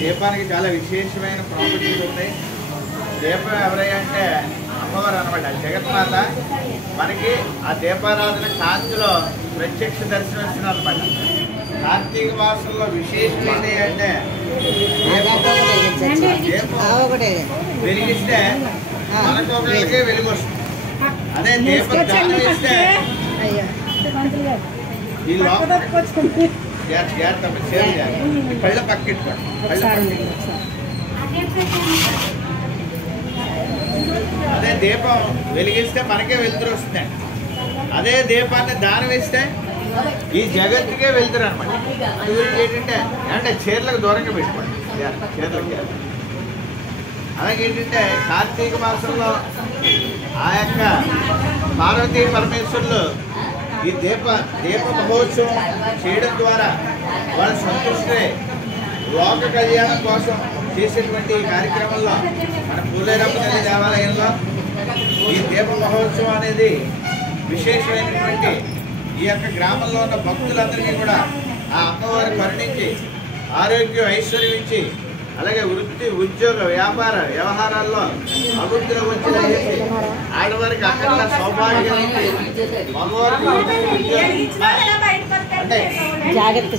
దీపానికి చాలా విశేషమైన ప్రాపర్టీస్ ఉంటాయి. దీపం ఎవరయ్యా అంటే అమ్మవారు అనమాట, జగన్మాత. మనకి ఆ దీపారాధన కాంతిలో ప్రత్యక్ష దర్శనం ఇస్తున్నారు అనమాట. కార్తీక మాసంలో విశేషం ఏంటి అంటే వెలిగిస్తే మనకు ఒకరికి వెలుగు వస్తుంది. అదే దీపం దానం ఇస్తే ఈ లోపల కళ్ళ పక్కెట్టుకోండి. అదే దీపం వెలిగిస్తే మనకే వెలుతురు వస్తుందండి. అదే దీపాన్ని దానం ఇస్తే ఈ జగత్తుకే వెళ్తారు అనమాట. అది గురించి ఏంటంటే అంటే చీరలకు దూరంగా పెట్టుకోండి, చీరలకి. అలాగే ఏంటంటే కార్తీక మాసంలో ఆ యొక్క పార్వతీ పరమేశ్వరులు ఈ దీప మహోత్సవం చేయడం ద్వారా వాళ్ళ సంతృష్టి లోక కళ్యాణం కోసం చేసేటువంటి ఈ కార్యక్రమంలో మన పూలేరమ్మ తల్లి దేవాలయంలో ఈ దీప మహోత్సవం అనేది విశేషమైనటువంటి ఈ యొక్క గ్రామంలో ఉన్న భక్తులందరికీ కూడా ఆ అమ్మవారు కరుణించి ఆరోగ్యం ఐశ్వర్యం ఇచ్చి అలాగే వృత్తి ఉద్యోగ వ్యాపార వ్యవహారాల్లో అభివృద్ధిలో వచ్చి ఆడవారికి అక్కడ సౌభాగ్యం మగవారికి అంటే జాగ్రత్త